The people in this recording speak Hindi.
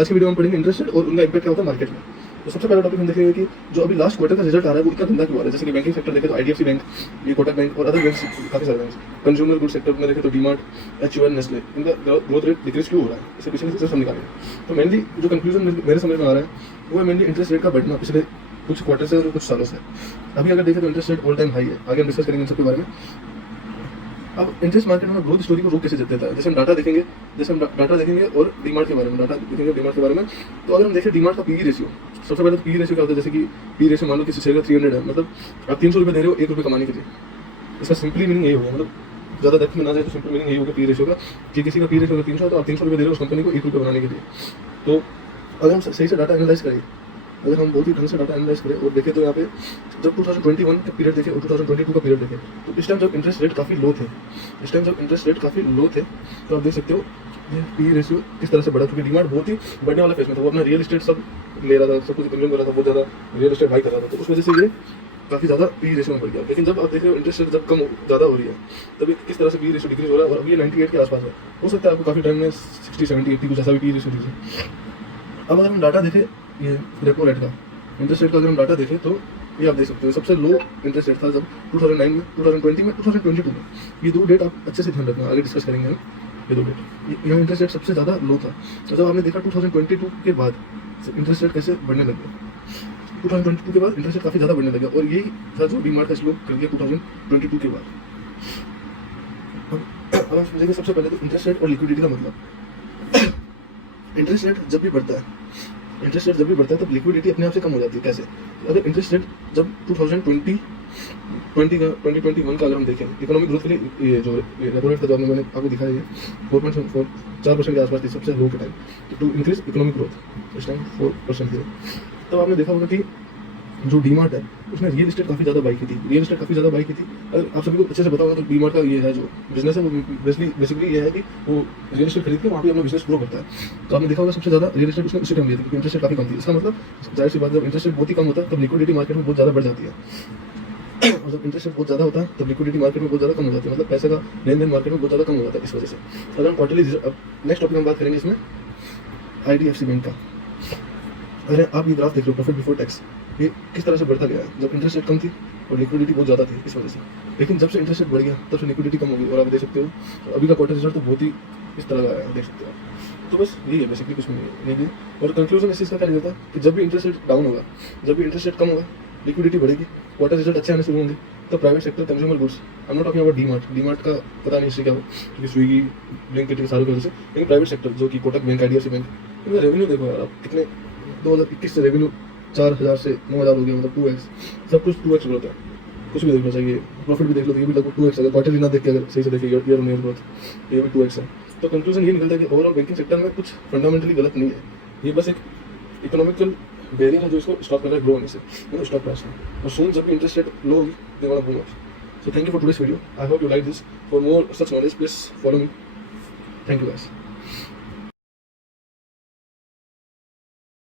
आज की वीडियो में पढ़ेंगे इंटरेस्ट रेट और उनका इंपैक्ट क्या होता है मार्केट में। तो सबसे पहला टॉपिक हम देखेंगे कि जो अभी लास्ट क्वार्टर का रिजल्ट आ रहा है वो इतना धंधा क्यों आ रहा है। जैसे कि बैंकिंग सेक्टर देखे तो आईडीएफसी बैंक, ये कोटक बैंक और अदर बैंक्स, काफी सारे बैंक्स। कंज्यूमर गुड सेक्टर में देखे तो डीमार्ट, एचयूएल, नेस्ले, इनका ग्रोथ रेट डिक्रीज क्यों हो रहा है, इससे पिछले रिसर्च हम निकालेंगे। तो मेनली जो कंक्लूजन मेरे समझ में आ रहा है वो है मेनली इंटरेस्ट रेट का बढ़ना पिछले कुछ क्वार्टर से और कुछ सालों से। अभी अगर देखें तो interest rate all time high है, आगे हम डिस्कस करेंगे इन सब के बारे में। अब इंटरेस्ट मार्केट में ग्रोथ स्टोरी को रोक कैसे देता है, जैसे हम डाटा देखेंगे और डीमार्ट के बारे में डाटा देखेंगे डीमार्ट के बारे में। तो अगर हम देखें डीमार्ट का पीई रेशियो, सबसे पहले तो पीई रेशियो क्या होता है। जैसे कि पीई रेशियो मान लो किसी शेयर का 300 है, मतलब आप 300 रुपये दे रहे हो 1 रुपये कमाने के लिए। इसका सिंपली मीनिंग यही होगा, मतलब ज़्यादा डेप्थ में ना जाए तो सिंपल मीनिंग यही होगा पी रेशियो का कि किसी का पी रेशियो 300 है तो आप 300 रुपये दे रहे हो उस कंपनी को 1 रुपये बनाने के लिए। तो अगर हम सही से डाटा एनालाइज करें, अगर हम बहुत ही ढंग से डाटा एनालाइज करें और देखें तो यहाँ पे जब 2021 का पीरियड देखें और 2022 का पीरियड देखें तो इस टाइम जब इंटरेस्ट रेट काफ़ी लो थे, तो आप देख सकते हो ये पी रेशियो किस तरह से बढ़ा, क्योंकि डिमांड बहुत ही बढ़ने वाला फेस में था। वो अपना रियल एस्टेट सब ले रहा था, सब कुछ कंज्यूम कर रहा था, बहुत ज़्यादा रियल एस्टेट बाई कर रहा था, तो उस वजह से ये काफ़ी ज़्यादा पी रेशियो में बढ़ गया। लेकिन जब आप देख रहे हो इंटरेस्ट रेट जब कम ज़्यादा हो रही है तभी किस तरह से पी रेशियो डिक्रीज हो रहा है, और अभी 98 के आसपास है। हो सकता है आपको काफ़ी टाइम में 60, 70, 80 कुछ ऐसा भी पी रेशियो दिखे। अब अगर हम डाटा देखें ये रेपो रेट का, इंटरेस्ट रेट का अगर हम डाटा देखें तो ये आप देख सकते हो सबसे लो इंटरेस्ट रेट था जब 2009 में, 2020 में, 2022 में। ये दो डेट आप अच्छे से ध्यान रखना, आगे डिस्कस करेंगे हम ये दो डेट। यहाँ इंटरेस्ट रेट सबसे ज़्यादा लो था। तो जब आपने देखा 2022 के बाद इंटरेस्ट रेट कैसे बढ़ने लग गया, 2022 के बाद इंटरेस्ट रेट काफ़ी ज़्यादा बढ़ने लगा, और यही था जो डीमार्ट का स्लो कर दिया 2022 के बाद। अब हम समझेंगे सबसे पहले तो इंटरेस्ट रेट और लिक्विडिटी का मतलब। इंटरेस्ट रेट जब भी बढ़ता है तब लिक्विडिटी अपने आप से कम हो जाती है। कैसे? अगर इंटरेस्ट रेट जब 2021 का अगर हम देखें इकोनॉमिक ग्रोथ के लिए ये जो रेपो रेट था जो मैंने आपको दिखाया है 4.4% के आसपास थी सबसे लो के time, to increase economic growth इस टाइम 4% थी। तो आपने देखा होगा कि जो डीमार्ट है उसने रियल एस्टेट काफ़ी ज़्यादा बाई की थी। अगर आप सभी को अच्छे से पता होगा तो डीमार्ट का ये है जो बिजनेस है वो बेसिकली ये है कि वो रियल एस्टेट खरीद के वहाँ पे अपना बिजनेस ग्रो करता है। तो आपने देखा होगा सबसे ज़्यादा रियल एस्टेट उसने उसी टाइम लिया था क्योंकि इंटरेस्ट रेट काफ़ी कम थी। इसका मतलब जाहिर सी बात जब इंटरेस्ट रेट बहुत ही कम होता है तब लिक्विडिटी मार्केट में बहुत ज़्यादा बढ़ जाती है, और जब इंटरेस्ट रेट बहुत ज़्यादा होता है तब लिक्विडिटी मार्केट में बहुत ज़्यादा कम हो जाती है, मतलब पैसे का लेन देन मार्केट में बहुत ज़्यादा कम हो जाता है। इस वजह से अगर हम क्वार्टरली नेक्स्ट टॉपिक हम बात करेंगे इसमें आईडीएफसी बैंक का। अगर आप ये ग्राफ देख लो प्रॉफिट बिफोर टैक्स, ये किस तरह से बढ़ता गया है। जब इंटरेस्ट रेट कम थी और लिक्विडिटी बहुत ज़्यादा थी इस वजह से, लेकिन जब से इंटरेस्ट रेट बढ़ गया तब से लिक्विडिटी कम हो गई, और आप देख सकते हो अभी का क्वार्टर रिजल्ट तो बहुत ही इस तरह का है, देख सकते हो आप। तो बस यही है बेसिकली, कुछ नहीं है। और कंक्लूजन इस चीज़ का क्या निकलता है कि जब भी इंटरेस्ट रेट डाउन होगा, जब भी इंटरेस्ट रेट कम होगा, लिक्विडिटी बढ़ेगी, क्वार्टर रिजल्ट अच्छे आने शुरू होंगे, तो private sector consumer goods, I am not talking about DMart का पता नहीं इससे क्या हो क्योंकि स्विगी ब्लिंकिट सारों की वजह से, लेकिन प्राइवेट सेक्टर जो कि कोटक बैंक, आईडीएफसी बैंक, इनका रेवेन्यू देखो यार आप कितने 2021 से रेवेन्यू 4000 से 9000 हो गया, मतलब 2x, सब कुछ 2x ग्रोथ है। कुछ भी देखना चाहिए, प्रॉफिट भी देख लो तो ये भी लगभग 2x, अगर क्वार्टरली ना देख के अगर सही से देखें ईयर ऑन ईयर ग्रोथ ये भी 2x है। तो कंक्लूजन ये निकलता है कि ओवरऑल बैंकिंग सेक्टर में कुछ फंडामेंटली गलत नहीं है, ये बस एक इकोनॉमिकल बैरियर है जो इसको स्टॉप कर रहा है ग्रो होने से, स्टॉक प्राइस में। और सून जब भी इंटरेस्ट रेट लो होगी they want to boom up. So thank you for today's video, I hope you like this. For more such knowledge please follow me. Thank you guys.